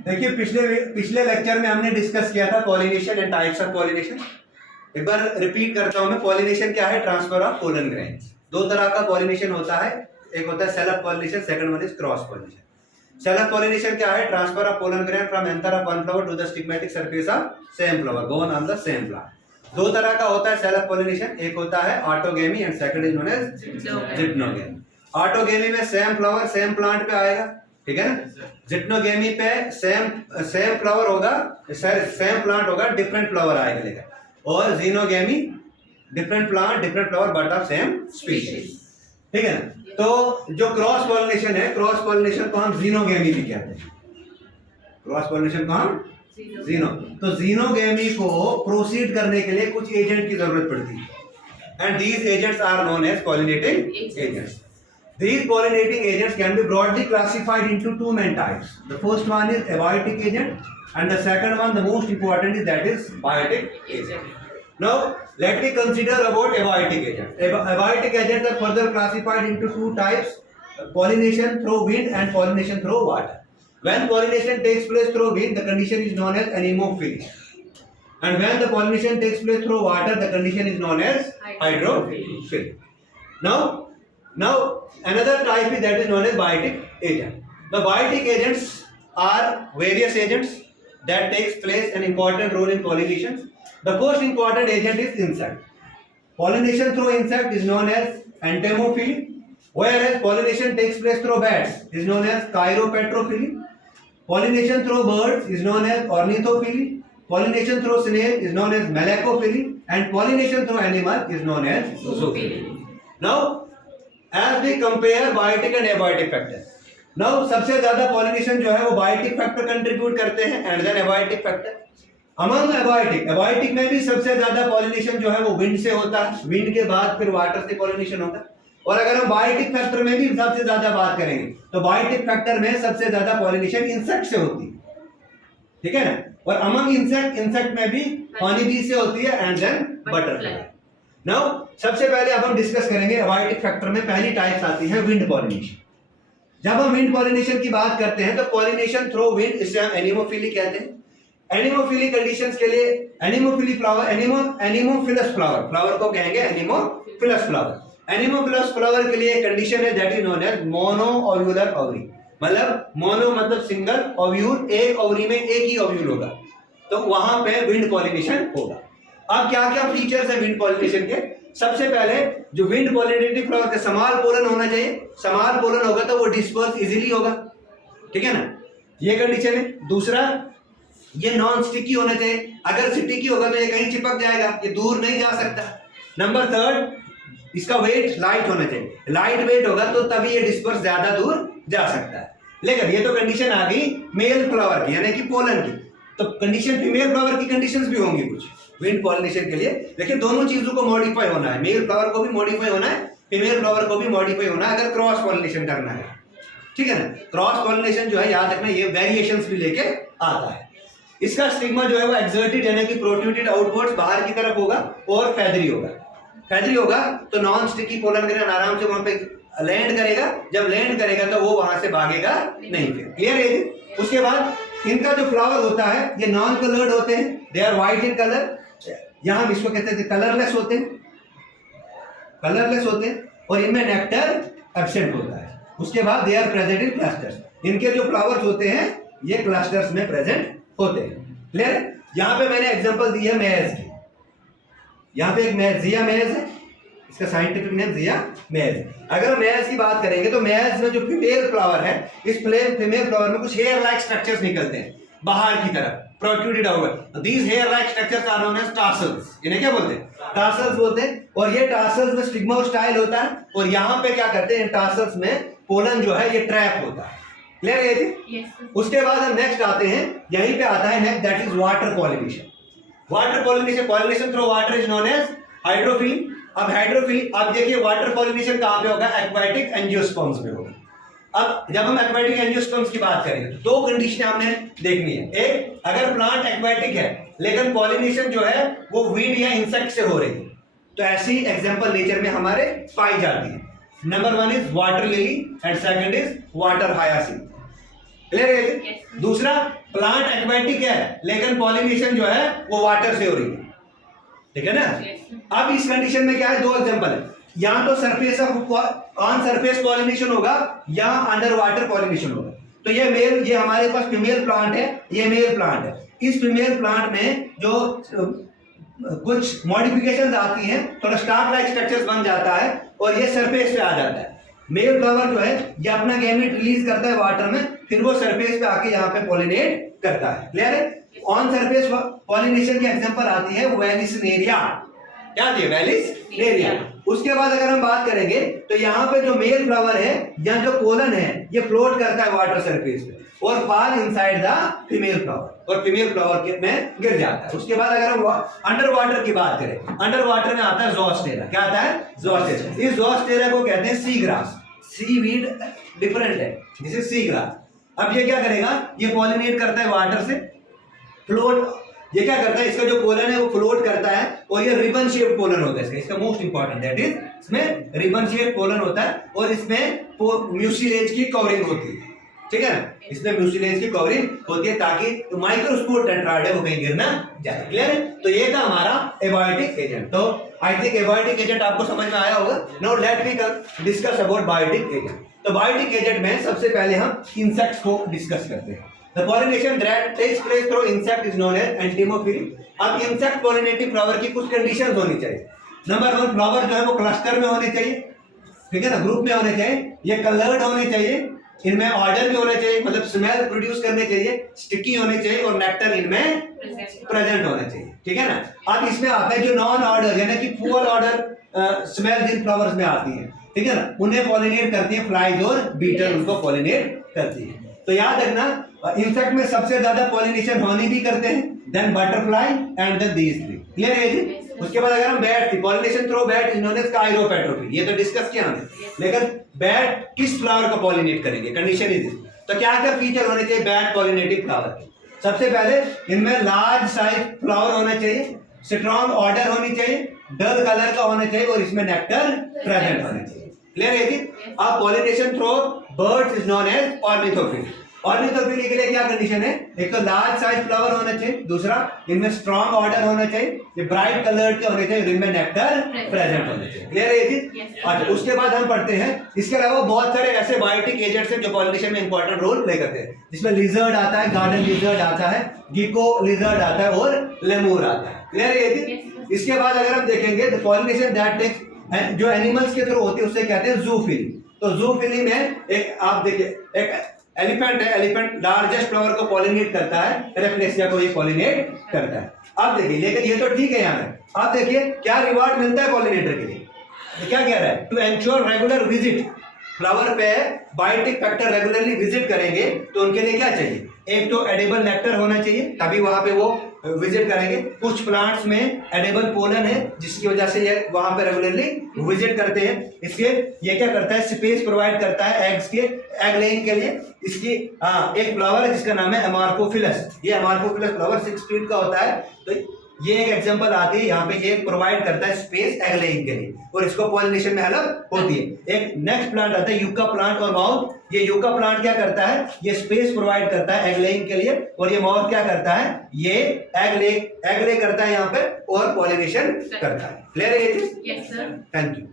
देखिए पिछले लेक्चर में हमने डिस्कस किया था pollination and types of pollination. एक बार रिपीट करता हूं मैं। पॉलिनेशन क्या है? Transfer of pollen grains. दो तरह का पॉलिनेशन होता है, एक होता है self pollination, second one is cross pollination. Self pollination क्या है? Transfer of pollen grain from anther of one flower to the stigmatic surface of same flower borne on the same plant. दो तरह का होता है सेल्फ पॉलिनेशन, एक होता है autogamy and second is known as geitonogamy. Autogamy में same flower same plant पे आएगा, ठीक है ना। जिप्नोगेमी पे सेम फ्लावर होगा, सेम प्लांट होगा, डिफरेंट फ्लावर आएगा लेकर। और xenogamy different plant different flower but of same species, ठीक है ना। तो जो क्रॉस पॉलिनेशन है, क्रॉस पॉलिनेशन को हम जीनोगेमी भी कहते हैं। क्रॉस पॉलिनेशन को हम जीनो, तो जीनोगेमी को प्रोसीड करने के लिए कुछ एजेंट की जरूरत पड़ती है and these agents are known as pollinating agents. These pollinating agents can be broadly classified into two main types. The first one is abiotic agent and the second one, the most important, is that is biotic agent. Now let me consider about abiotic agents. Abiotic agents are further classified into two types: pollination through wind and pollination through water. When pollination takes place through wind, the condition is known as anemophily, and when the pollination takes place through water, the condition is known as hydrophily. Now another type is that is known as biotic agent. The biotic agents are various agents that takes place an important role in pollination. The first important agent is insect. Pollination through insect is known as entomophily, whereas pollination takes place through bats is known as chiropetrophily. Pollination through birds is known as ornithophily. Pollination through snail is known as malacophily, and pollination through animal is known as zoophily. Now as we compare biotic and abiotic factor, now सबसे ज्यादा pollination जो है वो biotic factor contribute करते हैं and then abiotic factor. Among abiotic में भी सबसे ज्यादा पॉलिनेशन जो है वो विंड से होता है, विंड के बाद फिर वाटर से पॉलिनेशन होता है. और अगर हम बायोटिक फैक्टर में भी सबसे ज्यादा बात करेंगे तो बायोटिक फैक्टर में सबसे ज्यादा पॉलिनेशन इंसेक्ट से होती है, ठीक है ना. और अमंग इंसेक्ट में भी हनी बी से होती है एंड देन बटरफ्लाई. नाउ सबसे पहले अब हम डिस्कस करेंगे abiotic फैक्टर में पहली टाइप्स आती है विंड पॉलिनेशन. जब हम विंड पॉलिनेशन की बात करते हैं तो पॉलिनेशन थ्रू विंड, इसे हम एनिमोफिली कहते हैं. एनिमोफिली कंडीशंस के लिए एनिमोफिली फ्लावर, एनिमोफिलस फ्लावर को कहेंगे एनिमोफिलस फ्लावर. एनिमोफिलस फ्लावर के लिए कंडीशन है that is known as mono ovular ovary. मतलब मोनो मतलब सिंगल, ओव्यूल एक ओवरी में एक ही ओव्यूल होगा, तो वहां पे विंड पॉलिनेशन होगा. अब क्या क्या फीचर्स है विंड पॉलिनेशन के? सबसे पहले जो विंड पॉलिनेटिंग फ्लावर का समाल पोलन होना चाहिए. समाल पोलन होगा तो वो डिस्पर्स इजीली होगा, ठीक है ना, ये कंडीशन है. दूसरा, ये नॉन स्टिकी होना चाहिए. अगर स्टिकी होगा तो ये कहीं चिपक जाएगा, ये दूर नहीं जा सकता. नंबर थर्ड, इसका वेट लाइट होना चाहिए. लाइट वेट होगा तो तभी ये डिस्पर्स ज्यादा दूर जा सकता है. लेकिन ये तो कंडीशन आ गई मेल फ्लावर की, यानी कि पोलन की. तो कंडीशन फीमेल फ्लावर की कंडीशंस भी होंगी कुछ विंड पॉलिनेशन के लिए. लेकिन दोनों चीजों को मॉडिफाई होना है. मेल फ्लावर को भी मॉडिफाई होना है, फीमेल फ्लावर को भी मॉडिफाई होना है अगर क्रॉस पॉलिनेशन करना है, ठीक है ना. क्रॉस पॉलिनेशन जो है याद रखना ये वेरिएशंस भी लेके आता है. इसका स्टिग्मा जो है वो एक्सर्टेड यानी कि प्रोट्रूडेड आउटवर्ड्स बाहर की तरफ होगा और फैदरी होगा. फैदरी होगा तो नॉन स्टिकी पोलन ग्रेन आराम से वहां पे लैंड करेगा. जब लैंड करेगा तो वो वहां से भागेगा नहीं. फिर क्लियर है. उसके बाद इनका जो फ्लावर होता है ये नॉन कलर्ड होते हैं, they are white in colour. यहां हम इसको कहते हैं कलरलेस होते हैं, कलरलेस होते हैं. और इनमें नेक्टर एब्सेंट होता है. उसके बाद they are present in clusters. इनके जो फ्लावर्स होते हैं ये क्लस्टर्स में प्रेजेंट होते हैं. क्लियर. यहां पे मैंने एग्जांपल दी है मेज की. यहां पे एक मेज, जिया मेज है, इसका साइंटिफिक नेम जिया मेज. अगर मेज की बात करेंगे तो मेज में जो फीमेल फ्लावर है, इस फीमेल फ्लावर में कुछ हेयर लाइक स्ट्रक्चर्स निकलते हैं बाहर की तरफ, protruded outward. These hair like structures are known as tarsals. इन्हें क्या बोलते हैं? टार्सल्स बोलते हैं. और ये टार्सल्स में स्टिग्मा स्टाइल होता है. और यहाँ पे क्या करते हैं, टार्सल्स में पोलन जो है ये ट्रैप होता है. क्लियर है जी? उसके बाद हम नेक्स्ट आते हैं, यहीं पे आता है next that is water pollination. Water pollination, pollination through water is known as hydrophily. अब हाइड्रोफिली, अब देखिए वाटर पॉलिनेशन कहां पे होगा? एक्वाटिक एंजियोस्पर्म्स में होगा. अब जब हम एक्वाटिक एंजियोस्पर्म्स की बात करेंगे तो दो कंडीशन हमने देखनी है. एक, अगर प्लांट एक्वाटिक है लेकिन पॉलिनेशन जो है वो वीड या इंसेक्ट से हो रही है, तो ऐसी एग्जांपल नेचर में हमारे पाई जाती है. Number one is water lily and second is water hyacinth. Clear है? दूसरा, प्लांट एक्वेटिक है लेकिन पॉलिनेशन जो है वो वाटर से हो रही है, ठीक है ना। अब इस कंडीशन में क्या है, दो एग्जांपल है, या तो सरफेस ऑन सरफेस पॉलिनेशन होगा या अंडर वाटर पॉलिनेशन होगा। तो ये मेल, ये हमारे पास फीमेल प्लांट है, ये मेल प्लांट है। इस फीमेल प्लांट में जो कुछ मॉडिफिकेशंस आती हैं, थोड़ा स्टार लाइक स्ट्रक्चर्स बन जाता है और ये सरफेस पे आ जाता है। मेल फ्लावर जो है ये अपना गैमेट रिलीज करता है वाटर में, फिर वो सरफेस पे आके यहाँ पे पॉलिनेट करता है। क्लियर है? ऑन सरफेस पॉलिनेशन की एग्जांपल आती है वेलिसनेरिया। क्या आती है? वेलिसनेरिया। उसके बाद अगर हम बात करेंगे तो यहाँ पे जो मेल फ्लावर है या जो पोलन है ये फ्लोट करता है वाटर सरफेस पे और fall inside the female flower और फीमेल फ्लावर में गिर जाता है। उसके बाद अगर हम अंडर वाटर की बात करें, अंडर वाटर में आता है ज़ोस्टेरा। क्या आता है? ज़ोस्टेरा। इस ज़ोस्टेरा को कहते हैं सी ग्रास। सी वीड डिफरेंट है, दिस इज सी ग्रास। अब ये क्या करेगा, ये पॉलिनेट करता है वाटर से, फ्लोट, ये क्या करता है, इसका जो पोलन है वो फ्लोट करता है और ये रिबन शेप पोलन होता है इसका मोस्ट इंपॉर्टेंट दैट इज, इसमें रिबन शेप पोलन होता है और इसमें म्यूसिलेज की कवरिंग होती है, ठीक है ना। इसमें म्यूसिलेज की कवरिंग होती है ताकि माइक्रोस्पोर टेट्राड है वो कहीं गिर ना जाए। क्लियर है? तो ये था हमारा एबायोटिक एजेंट। तो आई थिंक एबायोटिक एजेंट आपको समझ में आया होगा। Now let me discuss about biotic agent. तो बायोटिक एजेंट में सबसे पहले हम इंसेक्ट्स को डिस्कस करते हैं। The pollination that takes place through insect is known as एंटीमोफिली। अब इंसेक्ट पॉलिनेटिव फ्लावर की कुछ कंडीशंस होनी चाहिए। नंबर 1, फ्लावर जो है वो क्लस्टर में होने चाहिए, ठीक है ना, ग्रुप में होने चाहिए, ये कलर्ड होने चाहिए, इनमें ऑर्डर भी होने चाहिए, मतलब स्मेल प्रोड्यूस करने चाहिए, स्टिकी होने चाहिए और नेक्टर इनमें प्रेजेंट होना चाहिए, ठीक है ना। अब इसमें आता है जो नॉन ऑर्डर यानी कि पुअर ऑर्डर स्मेल जिन फ्लावर्स में आती है, ठीक है ना, उन्हें पॉलिनेट करती है फ्लाइज और बीटल उनको पॉलिनेट करती है। तो याद रखना इंसेक्ट में सबसे ज्यादा पॉलिनेशन हनी भी करते हैं, then butterfly and then these three. Clear है जी? उसके बाद अगर हम बैट की pollination through bat is known as chiropterophily, ये तो डिस्कस किया हमने। लेकिन बैट किस फ्लावर को पॉलिनेट करेंगे, कंडीशन इज दिस। तो क्या क्या फीचर होने चाहिए बैट पॉलिनेटिव फ्लावर के? सबसे पहले इनमें लार्ज साइज फ्लावर होना चाहिए, स्ट्रॉन्ग ऑर्डर होनी चाहिए, डल कलर का होना चाहिए और इसमें नेक्टर प्रेजेंट होना चाहिए। क्लियर है जी? अब pollination through birds is known as ornithophily. Ornithophily के लिए क्या कंडीशन है, एक तो लार्ज साइज फ्लावर होना चाहिए, दूसरा इनमें स्ट्रॉन्ग ऑर्डर होना चाहिए, ये ब्राइट कलर्ड के होने चाहिए, इनमें नेक्टर प्रेजेंट होने चाहिए। क्लियर है ये चीज? अच्छा, उसके बाद हम पढ़ते हैं इसके अलावा बहुत सारे ऐसे बायोटिक एजेंट्स हैं जो पॉलिनेशन में इंपॉर्टेंट रोल प्ले करते हैं, जिसमें लिजर्ड आता है, गार्डन लिजर्ड आता है, गिको लिजर्ड आता है और लेमूर आता है। क्लियर है ये चीज? इसके बाद अगर हम देखेंगे तो पॉलिनेशन दैट टेक्स जो एनिमल्स के थ्रू होती है उसे कहते हैं जूफिली। तो जूफिली में एक आप देखिए, एक एलिफेंट है, एलिफेंट लार्जेस्ट फ्लावर को पॉलिनेट करता है, रेफनेसिया को ये पॉलिनेट करता है। आप देखिए, लेकिन ये तो ठीक है, यहाँ पे आप देखिए क्या रिवार्ड मिलता है पॉलिनेटर के लिए, तो क्या कह रहा है, to ensure regular visit, flower पे बायोटिक फैक्टर रेगुलरली विजिट करेंगे तो उनके लिए क्या चाहिए, एक तो एडिबल नेक्टर होना चाहिए तभी वहां पे वो विजिट करेंगे। कुछ प्लांट्स में एडिबल पोलन है जिसकी वजह से ये वहां पे रेगुलरली विजिट करते हैं। इसके ये क्या करता है, स्पेस प्रोवाइड करता है एग्स के, एग लेइंग के लिए। इसकी एक फ्लावर है जिसका नाम है अमार्फोफिलस। ये अमार्फोफिलस फ्लावर 6 फीट का होता है। तो ये एक एग्जांपल आती है, यहाँ पे ये प्रोवाइड करता है स्पेस एग लेइंग के लिए और इसको पॉलिनेशन में हेल्प होती है। एक नेक्स्ट प्लांट आता है यूका प्लांट और माउथ। ये यूका प्लांट क्या करता है, ये स्पेस प्रोवाइड करता है एग लेइंग के लिए और ये माउथ क्या करता है, ये एग ले करता है यहाँ पे और पॉलिनेशन करता है। क्लियर है ये चीज? Yes sir. Thank you.